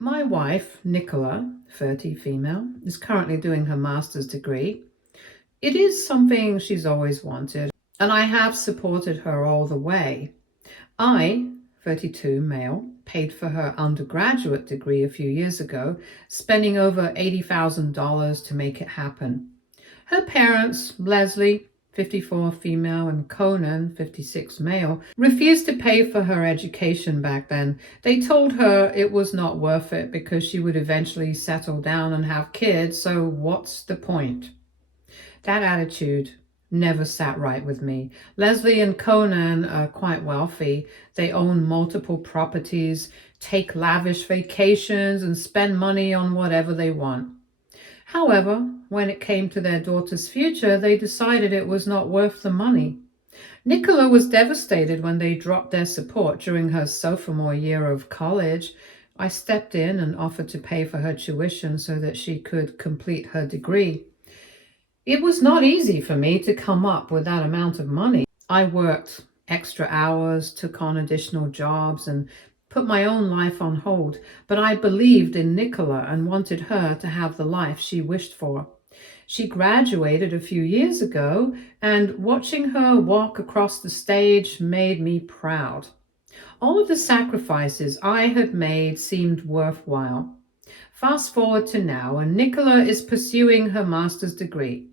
My wife, Nicola, 30, female, is currently doing her master's degree. It is something she's always wanted, and I have supported her all the way. I, 32, male, paid for her undergraduate degree a few years ago, spending over $80,000 to make it happen. Her parents, Leslie, 54, female, and Conan, 56, male, refused to pay for her education back then. They told her it was not worth it because she would eventually settle down and have kids, so what's the point? That attitude never sat right with me. Leslie and Conan are quite wealthy. They own multiple properties, take lavish vacations, and spend money on whatever they want. However, when it came to their daughter's future, they decided it was not worth the money. Nicola was devastated when they dropped their support during her sophomore year of college. I stepped in and offered to pay for her tuition so that she could complete her degree. It was not easy for me to come up with that amount of money. I worked extra hours, took on additional jobs, and put my own life on hold, but I believed in Nicola and wanted her to have the life she wished for. She graduated a few years ago, and watching her walk across the stage made me proud. All of the sacrifices I had made seemed worthwhile. Fast forward to now, and Nicola is pursuing her master's degree.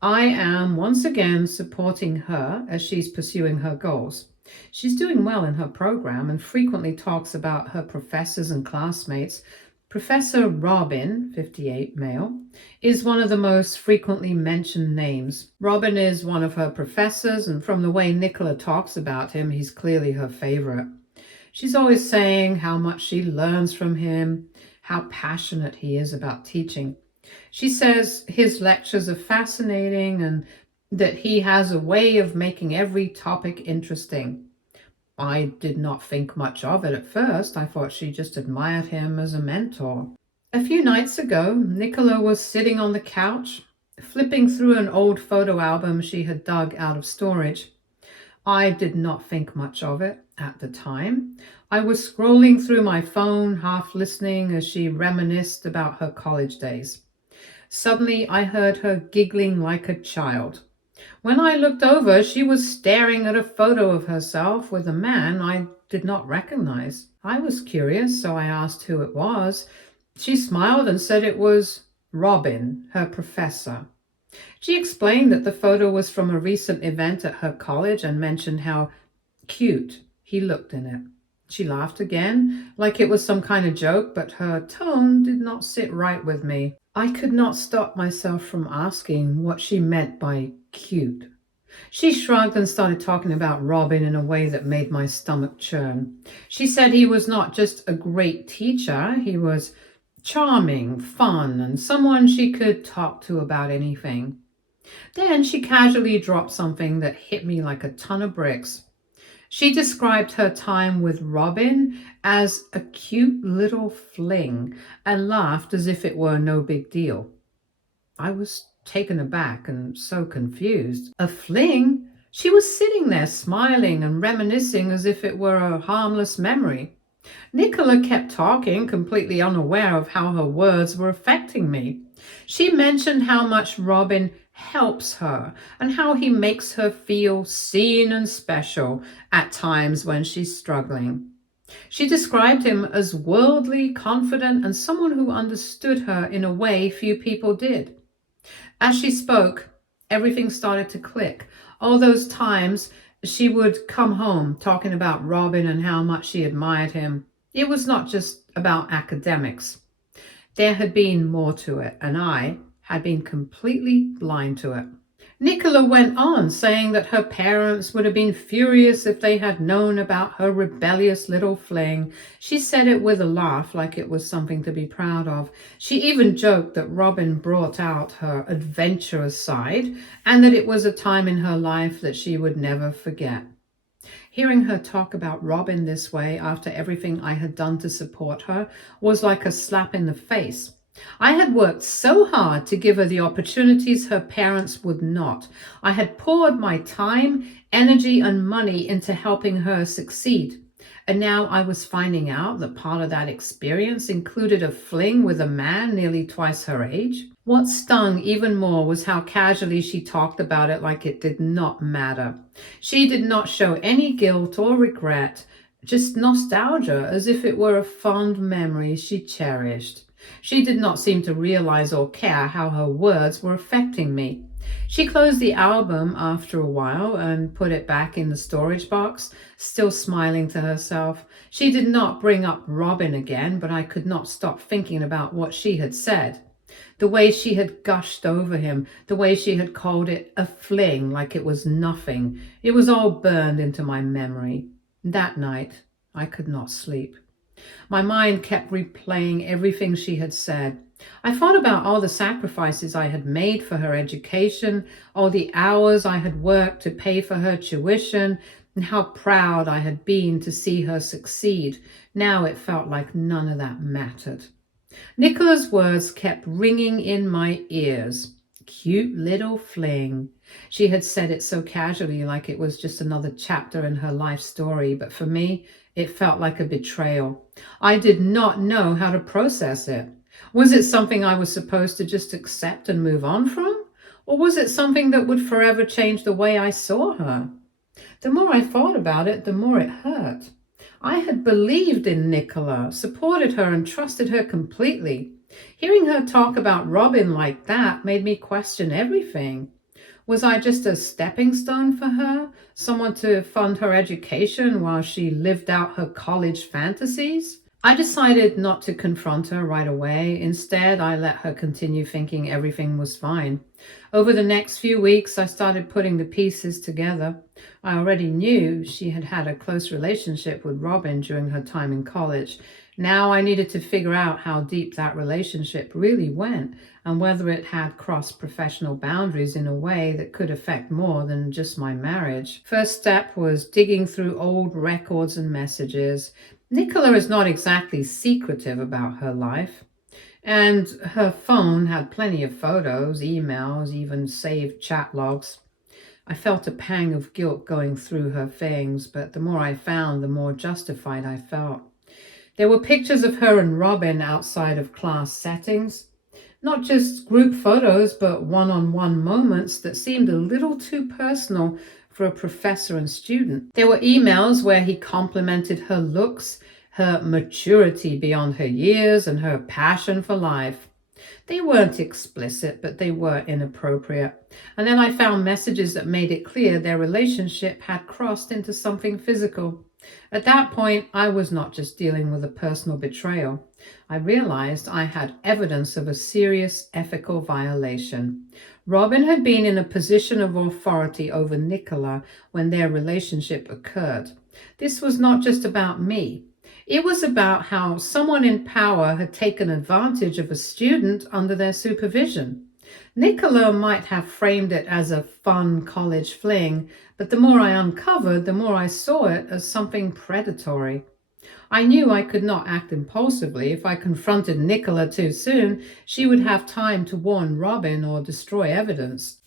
I am once again supporting her as she's pursuing her goals. She's doing well in her program and frequently talks about her professors and classmates. Professor Robin, 58, male, is one of the most frequently mentioned names. Robin is one of her professors, and from the way Nicola talks about him, he's clearly her favorite. She's always saying how much she learns from him, how passionate he is about teaching. She says his lectures are fascinating and that he has a way of making every topic interesting. I did not think much of it at first. I thought she just admired him as a mentor. A few nights ago, Nicola was sitting on the couch, flipping through an old photo album she had dug out of storage. I did not think much of it at the time. I was scrolling through my phone, half listening as she reminisced about her college days. Suddenly, I heard her giggling like a child. When I looked over, she was staring at a photo of herself with a man I did not recognize. I was curious, so I asked who it was. She smiled and said it was Robin, her professor. She explained that the photo was from a recent event at her college and mentioned how cute he looked in it. She laughed again, like it was some kind of joke, but her tone did not sit right with me. I could not stop myself from asking what she meant by cute. She shrugged and started talking about Robin in a way that made my stomach churn. She said he was not just a great teacher, he was charming, fun, and someone she could talk to about anything. Then she casually dropped something that hit me like a ton of bricks. She described her time with Robin as a cute little fling and laughed as if it were no big deal. I was taken aback and so confused. A fling? She was sitting there smiling and reminiscing as if it were a harmless memory. Nicola kept talking, completely unaware of how her words were affecting me. She mentioned how much Robin helps her and how he makes her feel seen and special at times when she's struggling. She described him as worldly, confident, and someone who understood her in a way few people did. As she spoke, everything started to click. All those times she would come home talking about Robin and how much she admired him. It was not just about academics. There had been more to it, and I had been completely blind to it. Nicola went on, saying that her parents would have been furious if they had known about her rebellious little fling. She said it with a laugh, like it was something to be proud of. She even joked that Robin brought out her adventurous side, and that it was a time in her life that she would never forget. Hearing her talk about Robin this way after everything I had done to support her was like a slap in the face. I had worked so hard to give her the opportunities her parents would not. I had poured my time, energy, and money into helping her succeed. And now I was finding out that part of that experience included a fling with a man nearly twice her age. What stung even more was how casually she talked about it like it did not matter. She did not show any guilt or regret, just nostalgia, as if it were a fond memory she cherished. She did not seem to realize or care how her words were affecting me. She closed the album after a while and put it back in the storage box, still smiling to herself. She did not bring up Robin again, but I could not stop thinking about what she had said. The way she had gushed over him, the way she had called it a fling like it was nothing. It was all burned into my memory. That night, I could not sleep. My mind kept replaying everything she had said. I thought about all the sacrifices I had made for her education, all the hours I had worked to pay for her tuition, and how proud I had been to see her succeed. Now it felt like none of that mattered. Nicola's words kept ringing in my ears. Cute little fling. She had said it so casually, like it was just another chapter in her life story, but for me, it felt like a betrayal. I did not know how to process it. Was it something I was supposed to just accept and move on from? Or was it something that would forever change the way I saw her? The more I thought about it, the more it hurt. I had believed in Nicola, supported her, and trusted her completely. Hearing her talk about Robin like that made me question everything. Was I just a stepping stone for her? Someone to fund her education while she lived out her college fantasies? I decided not to confront her right away. Instead, I let her continue thinking everything was fine. Over the next few weeks, I started putting the pieces together. I already knew she had had a close relationship with Robin during her time in college. Now I needed to figure out how deep that relationship really went and whether it had crossed professional boundaries in a way that could affect more than just my marriage. First step was digging through old records and messages. Nicola is not exactly secretive about her life, and her phone had plenty of photos, emails, even saved chat logs. I felt a pang of guilt going through her things, but the more I found, the more justified I felt. There were pictures of her and Robin outside of class settings, not just group photos, but one-on-one moments that seemed a little too personal for a professor and student. There were emails where he complimented her looks, her maturity beyond her years, and her passion for life. They weren't explicit, but they were inappropriate. And then I found messages that made it clear their relationship had crossed into something physical. At that point, I was not just dealing with a personal betrayal. I realized I had evidence of a serious ethical violation. Robin had been in a position of authority over Nicola when their relationship occurred. This was not just about me. It was about how someone in power had taken advantage of a student under their supervision. Nicola might have framed it as a fun college fling, but the more I uncovered, the more I saw it as something predatory. I knew I could not act impulsively. If I confronted Nicola too soon, she would have time to warn Robin or destroy evidence.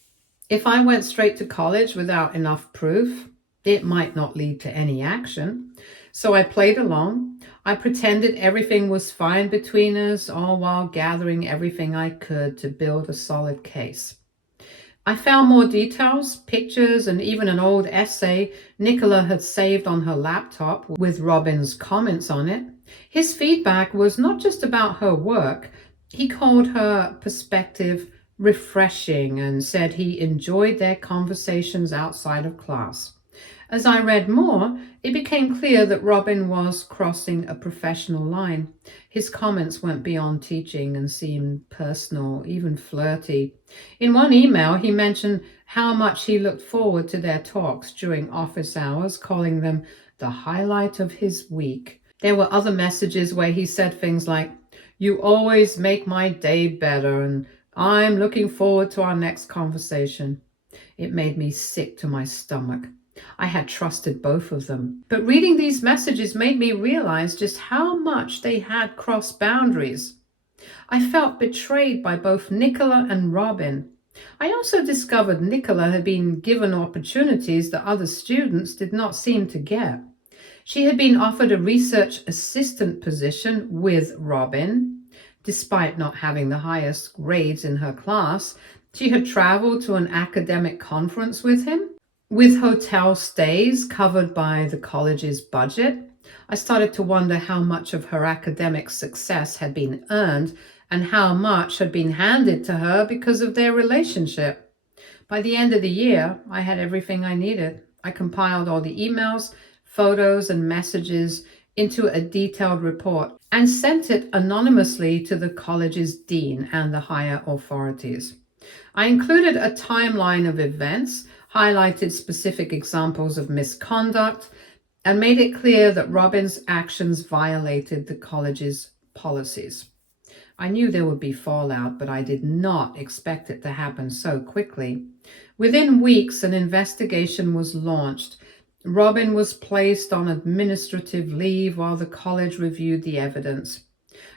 If I went straight to college without enough proof, it might not lead to any action. So I played along. I pretended everything was fine between us, all while gathering everything I could to build a solid case. I found more details, pictures, and even an old essay Nicola had saved on her laptop with Robin's comments on it. His feedback was not just about her work. He called her perspective refreshing and said he enjoyed their conversations outside of class. As I read more, it became clear that Robin was crossing a professional line. His comments went beyond teaching and seemed personal, even flirty. In one email, he mentioned how much he looked forward to their talks during office hours, calling them the highlight of his week. There were other messages where he said things like, "You always make my day better," and "I'm looking forward to our next conversation." It made me sick to my stomach. I had trusted both of them. But reading these messages made me realize just how much they had crossed boundaries. I felt betrayed by both Nicola and Robin. I also discovered Nicola had been given opportunities that other students did not seem to get. She had been offered a research assistant position with Robin. Despite not having the highest grades in her class, she had traveled to an academic conference with him, with hotel stays covered by the college's budget. I started to wonder how much of her academic success had been earned and how much had been handed to her because of their relationship. By the end of the year, I had everything I needed. I compiled all the emails, photos, and messages into a detailed report and sent it anonymously to the college's dean and the higher authorities. I included a timeline of events, highlighted specific examples of misconduct, and made it clear that Robin's actions violated the college's policies. I knew there would be fallout, but I did not expect it to happen so quickly. Within weeks, an investigation was launched. Robin was placed on administrative leave while the college reviewed the evidence.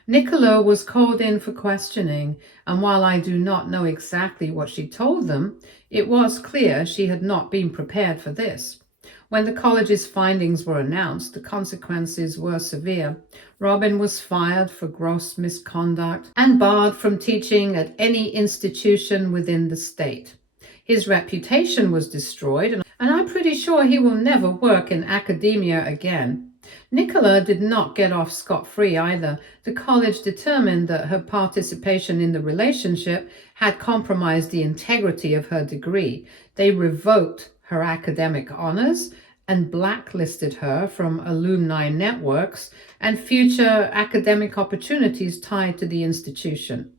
Nicola was called in for questioning, and while I do not know exactly what she told them, it was clear she had not been prepared for this. When the college's findings were announced, the consequences were severe. Robin was fired for gross misconduct and barred from teaching at any institution within the state. His reputation was destroyed, and I'm pretty sure he will never work in academia again. Nicola did not get off scot-free either. The college determined that her participation in the relationship had compromised the integrity of her degree. They revoked her academic honors and blacklisted her from alumni networks and future academic opportunities tied to the institution.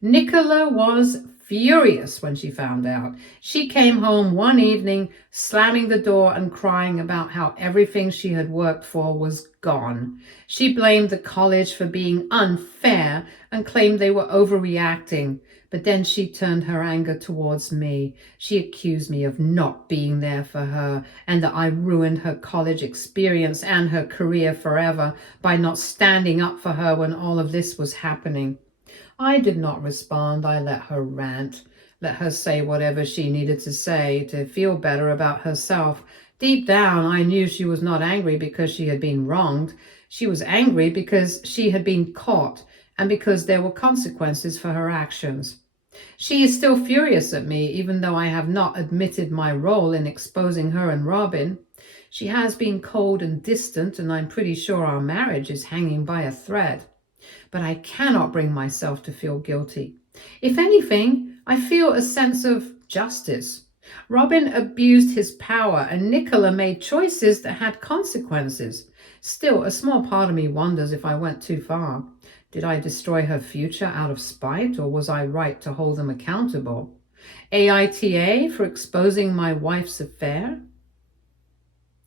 Nicola was furious when she found out. She came home one evening, slamming the door and crying about how everything she had worked for was gone. She blamed the college for being unfair and claimed they were overreacting. But then she turned her anger towards me. She accused me of not being there for her and that I ruined her college experience and her career forever by not standing up for her when all of this was happening. I did not respond. I let her rant, let her say whatever she needed to say to feel better about herself. Deep down, I knew she was not angry because she had been wronged. She was angry because she had been caught and because there were consequences for her actions. She is still furious at me, even though I have not admitted my role in exposing her and Robin. She has been cold and distant, and I'm pretty sure our marriage is hanging by a thread. But I cannot bring myself to feel guilty. If anything, I feel a sense of justice. Robin abused his power, and Nicola made choices that had consequences. Still, a small part of me wonders if I went too far. Did I destroy her future out of spite, or was I right to hold them accountable? AITA for exposing my wife's affair?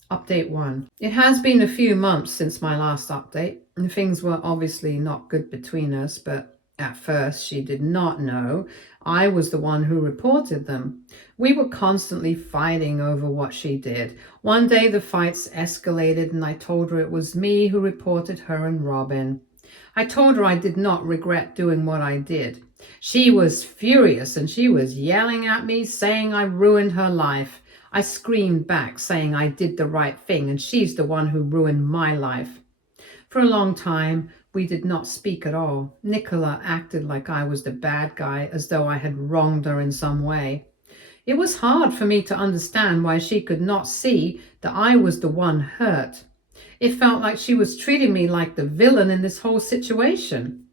Update 1. It has been a few months since my last update, and things were obviously not good between us, but at first she did not know I was the one who reported them. We were constantly fighting over what she did. One day the fights escalated, and I told her it was me who reported her and Robin. I told her I did not regret doing what I did. She was furious, and she was yelling at me, saying I ruined her life. I screamed back, saying I did the right thing, and she's the one who ruined my life. For a long time, we did not speak at all. Nicola acted like I was the bad guy, as though I had wronged her in some way. It was hard for me to understand why she could not see that I was the one hurt. It felt like she was treating me like the villain in this whole situation.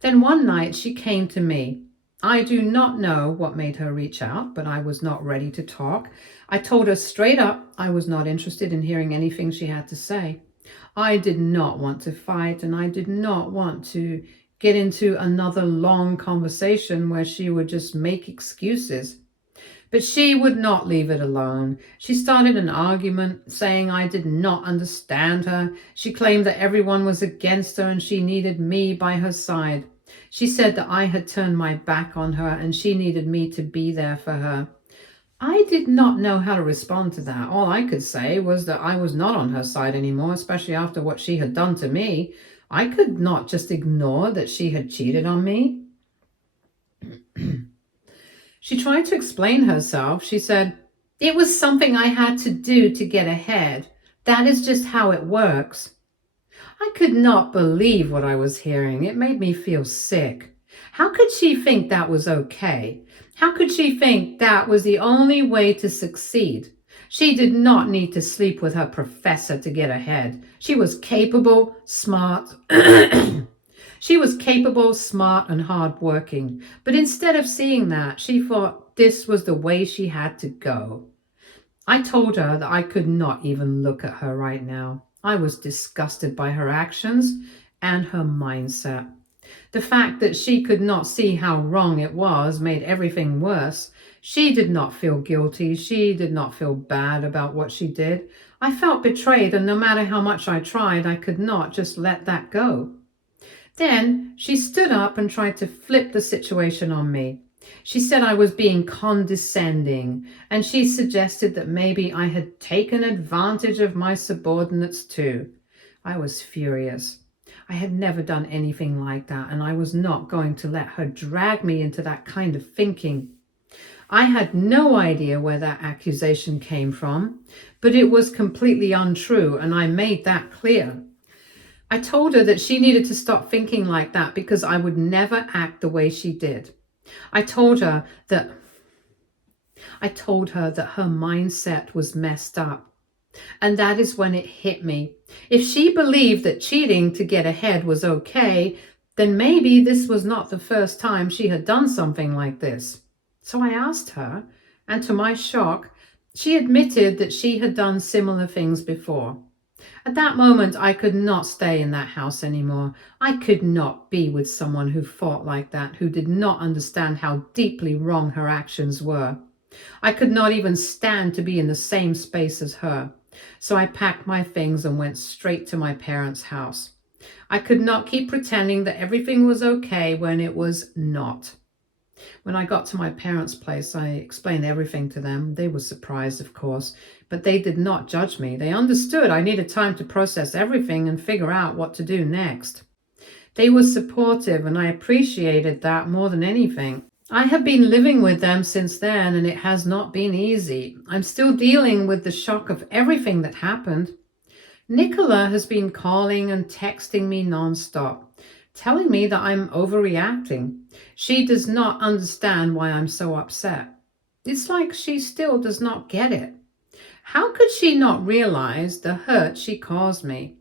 Then one night she came to me. I do not know what made her reach out, but I was not ready to talk. I told her straight up I was not interested in hearing anything she had to say. I did not want to fight, and I did not want to get into another long conversation where she would just make excuses. But she would not leave it alone. She started an argument, saying I did not understand her. She claimed that everyone was against her and she needed me by her side. She said that I had turned my back on her and she needed me to be there for her. I did not know how to respond to that. All I could say was that I was not on her side anymore, especially after what she had done to me. I could not just ignore that she had cheated on me. She tried to explain herself. She said, "It was something I had to do to get ahead. That is just how it works. I could not believe what I was hearing. It made me feel sick. How could she think that was okay? How could she think that was the only way to succeed? She did not need to sleep with her professor to get ahead. She was capable, smart. She was capable, smart, and hardworking. But instead of seeing that, she thought this was the way she had to go. I told her that I could not even look at her right now. I was disgusted by her actions and her mindset. The fact that she could not see how wrong it was made everything worse. She did not feel guilty. She did not feel bad about what she did. I felt betrayed, and no matter how much I tried, I could not just let that go. Then she stood up and tried to flip the situation on me. She said I was being condescending, and she suggested that maybe I had taken advantage of my subordinates too. I was furious. I had never done anything like that, and I was not going to let her drag me into that kind of thinking. I had no idea where that accusation came from, but it was completely untrue, and I made that clear. I told her that she needed to stop thinking like that because I would never act the way she did. I told her that her mindset was messed up. And that is when it hit me. If she believed that cheating to get ahead was okay, then maybe this was not the first time she had done something like this. So I asked her, and to my shock, she admitted that she had done similar things before. At that moment, I could not stay in that house anymore. I could not be with someone who thought like that, who did not understand how deeply wrong her actions were. I could not even stand to be in the same space as her. So I packed my things and went straight to my parents' house. I could not keep pretending that everything was okay when it was not. When I got to my parents' place, I explained everything to them. They were surprised, of course, but they did not judge me. They understood I needed time to process everything and figure out what to do next. They were supportive, and I appreciated that more than anything. I have been living with them since then, and it has not been easy. I'm still dealing with the shock of everything that happened. Nicola has been calling and texting me nonstop, telling me that I'm overreacting. She does not understand why I'm so upset. It's like she still does not get it. How could she not realize the hurt she caused me?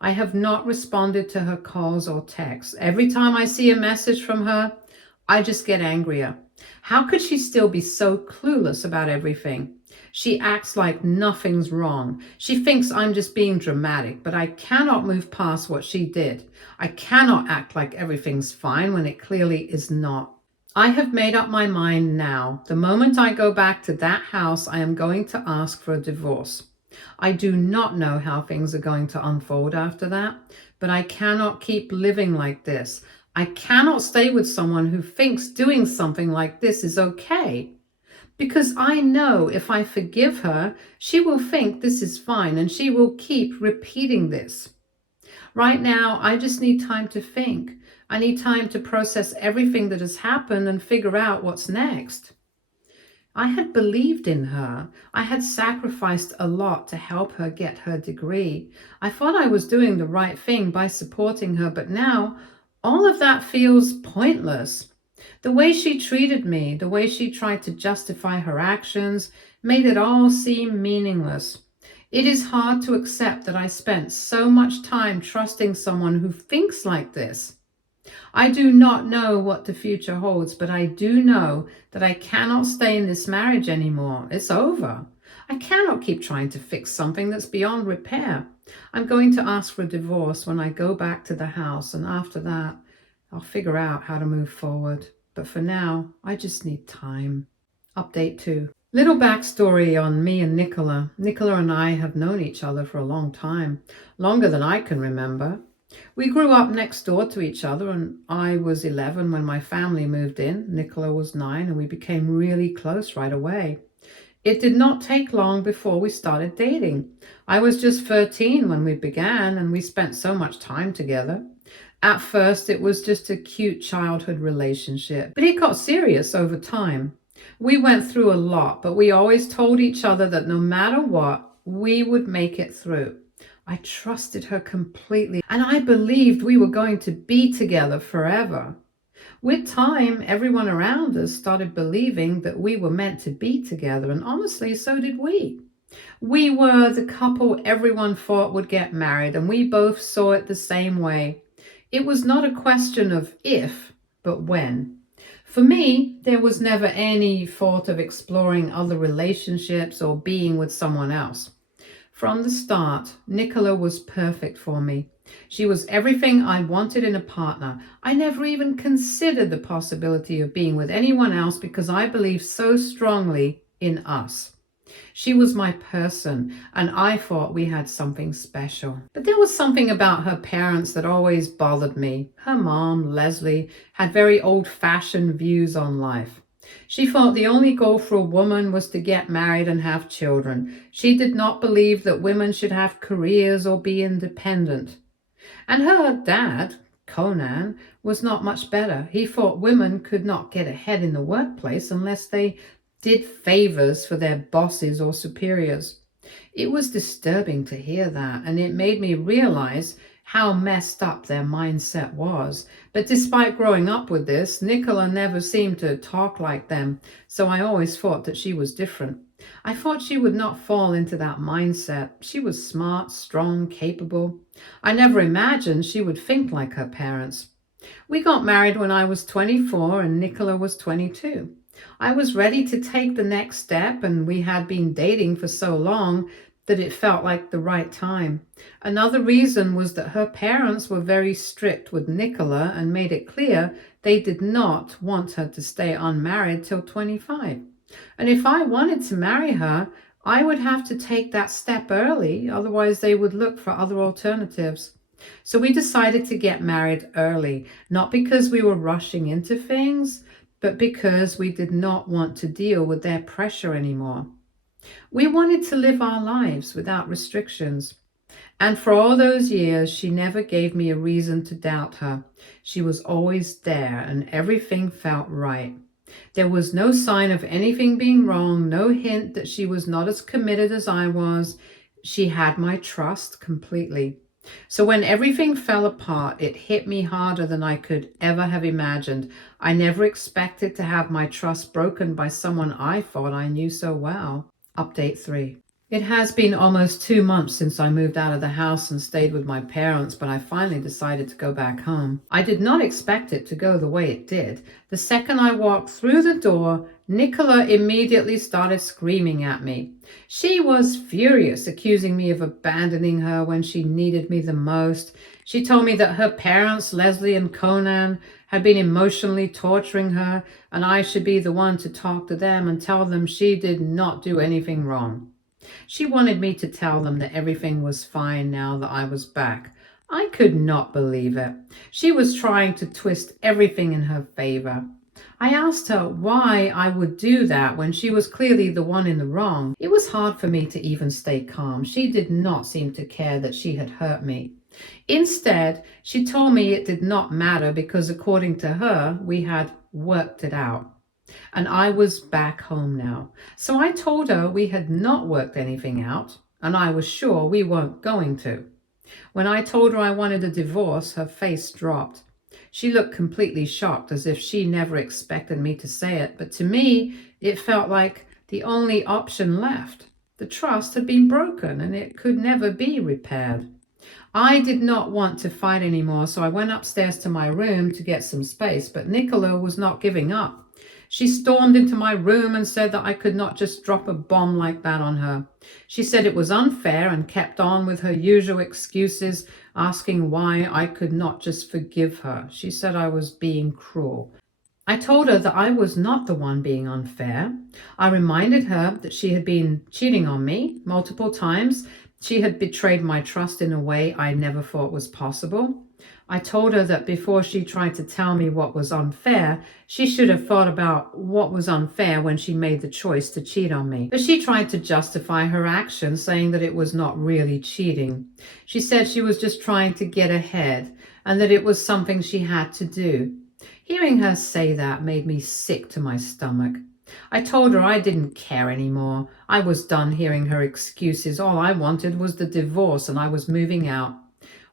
I have not responded to her calls or texts. Every time I see a message from her, I just get angrier. How could she still be so clueless about everything? She acts like nothing's wrong. She thinks I'm just being dramatic, but I cannot move past what she did. I cannot act like everything's fine when it clearly is not. I have made up my mind now. The moment I go back to that house, I am going to ask for a divorce. I do not know how things are going to unfold after that, but I cannot keep living like this. I cannot stay with someone who thinks doing something like this is okay. Because I know if I forgive her, she will think this is fine and she will keep repeating this. Right now, I just need time to think. I need time to process everything that has happened and figure out what's next. I had believed in her. I had sacrificed a lot to help her get her degree. I thought I was doing the right thing by supporting her, but now all of that feels pointless. The way she treated me, the way she tried to justify her actions, made it all seem meaningless. It is hard to accept that I spent so much time trusting someone who thinks like this. I do not know what the future holds, but I do know that I cannot stay in this marriage anymore. It's over. I cannot keep trying to fix something that's beyond repair. I'm going to ask for a divorce when I go back to the house, and after that, I'll figure out how to move forward. But for now, I just need time. Update 2. Little backstory on me and Nicola. Nicola and I have known each other for a long time, longer than I can remember. We grew up next door to each other, and I was 11 when my family moved in. Nicola was 9, and we became really close right away. It did not take long before we started dating. I was just 13 when we began, and we spent so much time together. At first, it was just a cute childhood relationship, but it got serious over time. We went through a lot, but we always told each other that no matter what, we would make it through. I trusted her completely, and I believed we were going to be together forever. With time, everyone around us started believing that we were meant to be together, and honestly, so did we. We were the couple everyone thought would get married, and we both saw it the same way. It was not a question of if, but when. For me, there was never any thought of exploring other relationships or being with someone else. From the start, Nicola was perfect for me. She was everything I wanted in a partner. I never even considered the possibility of being with anyone else because I believed so strongly in us. She was my person, and I thought we had something special. But there was something about her parents that always bothered me. Her mom, Leslie, had very old-fashioned views on life. She thought the only goal for a woman was to get married and have children. She did not believe that women should have careers or be independent. And her dad, Conan, was not much better. He thought women could not get ahead in the workplace unless they did favors for their bosses or superiors. It was disturbing to hear that, and it made me realize how messed up their mindset was. But despite growing up with this, Nicola never seemed to talk like them, so I always thought that she was different. I thought she would not fall into that mindset. She was smart, strong, capable. I never imagined she would think like her parents. We got married when I was 24 and Nicola was 22. I was ready to take the next step, and we had been dating for so long that it felt like the right time. Another reason was that her parents were very strict with Nicola and made it clear they did not want her to stay unmarried till 25. And if I wanted to marry her, I would have to take that step early, otherwise they would look for other alternatives. So we decided to get married early, not because we were rushing into things, but because we did not want to deal with their pressure anymore. We wanted to live our lives without restrictions. And for all those years, she never gave me a reason to doubt her. She was always there, and everything felt right. There was no sign of anything being wrong, no hint that she was not as committed as I was. She had my trust completely. So when everything fell apart, it hit me harder than I could ever have imagined. I never expected to have my trust broken by someone I thought I knew so well. Update 3. It has been almost 2 months since I moved out of the house and stayed with my parents, but I finally decided to go back home. I did not expect it to go the way it did. The second I walked through the door, Nicola immediately started screaming at me. She was furious, accusing me of abandoning her when she needed me the most. She told me that her parents, Leslie and Conan, had been emotionally torturing her, and I should be the one to talk to them and tell them she did not do anything wrong. She wanted me to tell them that everything was fine now that I was back. I could not believe it. She was trying to twist everything in her favor. I asked her why I would do that when she was clearly the one in the wrong. It was hard for me to even stay calm. She did not seem to care that she had hurt me. Instead, she told me it did not matter because according to her, we had worked it out. And I was back home now. So I told her we had not worked anything out, and I was sure we weren't going to. When I told her I wanted a divorce, her face dropped. She looked completely shocked, as if she never expected me to say it, but to me, it felt like the only option left. The trust had been broken, and it could never be repaired. I did not want to fight anymore, so I went upstairs to my room to get some space, but Nicola was not giving up. She stormed into my room and said that I could not just drop a bomb like that on her. She said it was unfair and kept on with her usual excuses, asking why I could not just forgive her. She said I was being cruel. I told her that I was not the one being unfair. I reminded her that she had been cheating on me multiple times. She had betrayed my trust in a way I never thought was possible. I told her that before she tried to tell me what was unfair, she should have thought about what was unfair when she made the choice to cheat on me. But she tried to justify her actions, saying that it was not really cheating. She said she was just trying to get ahead and that it was something she had to do. Hearing her say that made me sick to my stomach. I told her I didn't care anymore. I was done hearing her excuses. All I wanted was the divorce and I was moving out.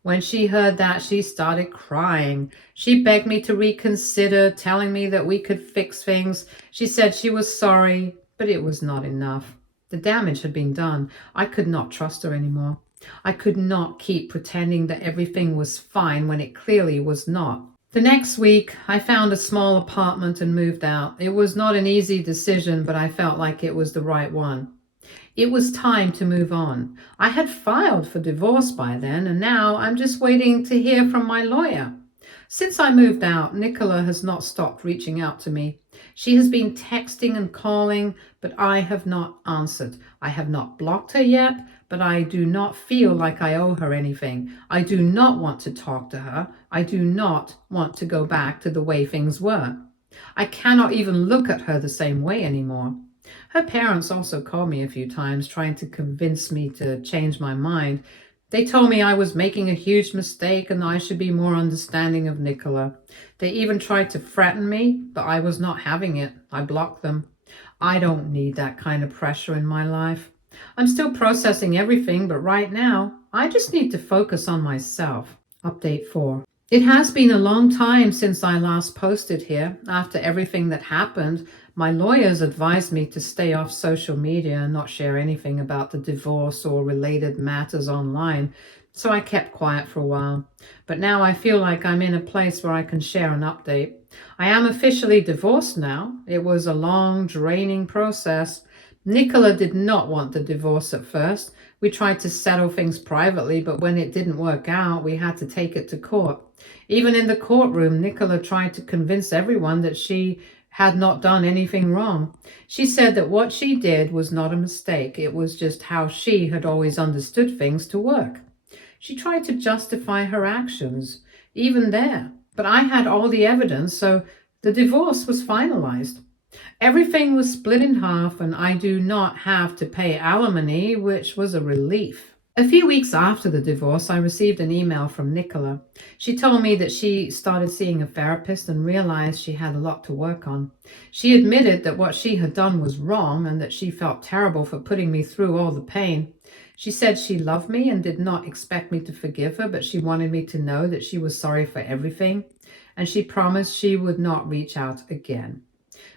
When she heard that, she started crying. She begged me to reconsider, telling me that we could fix things. She said she was sorry, but it was not enough. The damage had been done. I could not trust her anymore. I could not keep pretending that everything was fine when it clearly was not. The next week, I found a small apartment and moved out. It was not an easy decision, but I felt like it was the right one. It was time to move on. I had filed for divorce by then, and now I'm just waiting to hear from my lawyer. Since I moved out, Nicola has not stopped reaching out to me. She has been texting and calling, but I have not answered. I have not blocked her yet, but I do not feel like I owe her anything. I do not want to talk to her. I do not want to go back to the way things were. I cannot even look at her the same way anymore. Her parents also called me a few times trying to convince me to change my mind. They told me I was making a huge mistake and I should be more understanding of Nicola. They even tried to threaten me, but I was not having it. I blocked them. I don't need that kind of pressure in my life. I'm still processing everything, but right now, I just need to focus on myself. Update 4. It has been a long time since I last posted here. After everything that happened, my lawyers advised me to stay off social media and not share anything about the divorce or related matters online, so I kept quiet for a while. But now I feel like I'm in a place where I can share an update. I am officially divorced now. It was a long, draining process. Nicola did not want the divorce at first. We tried to settle things privately, but when it didn't work out, we had to take it to court. Even in the courtroom, Nicola tried to convince everyone that she had not done anything wrong. She said that what she did was not a mistake. It was just how she had always understood things to work. She tried to justify her actions, even there. But I had all the evidence, so the divorce was finalized. Everything was split in half, and I do not have to pay alimony, which was a relief. A few weeks after the divorce, I received an email from Nicola. She told me that she started seeing a therapist and realized she had a lot to work on. She admitted that what she had done was wrong and that she felt terrible for putting me through all the pain. She said she loved me and did not expect me to forgive her, but she wanted me to know that she was sorry for everything, and she promised she would not reach out again.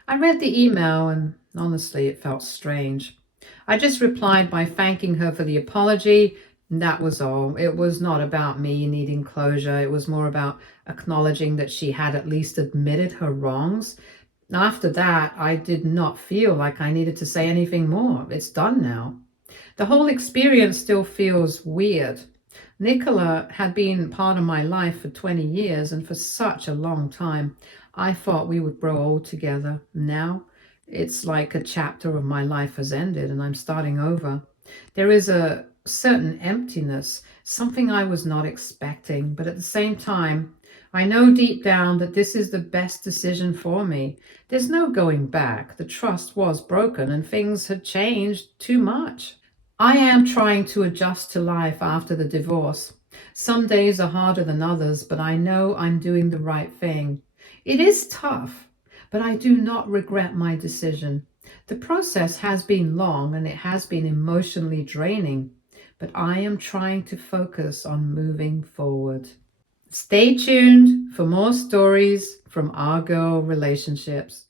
I read the email and honestly, it felt strange. I just replied by thanking her for the apology. And that was all. It was not about me needing closure. It was more about acknowledging that she had at least admitted her wrongs. After that, I did not feel like I needed to say anything more. It's done now. The whole experience still feels weird. Nicola had been part of my life for 20 years and for such a long time. I thought we would grow old together. Now, it's like a chapter of my life has ended and I'm starting over. There is a certain emptiness, something I was not expecting, but at the same time, I know deep down that this is the best decision for me. There's no going back. The trust was broken and things had changed too much. I am trying to adjust to life after the divorce. Some days are harder than others, but I know I'm doing the right thing. It is tough, but I do not regret my decision. The process has been long and it has been emotionally draining, but I am trying to focus on moving forward. Stay tuned for more stories from our girl relationships.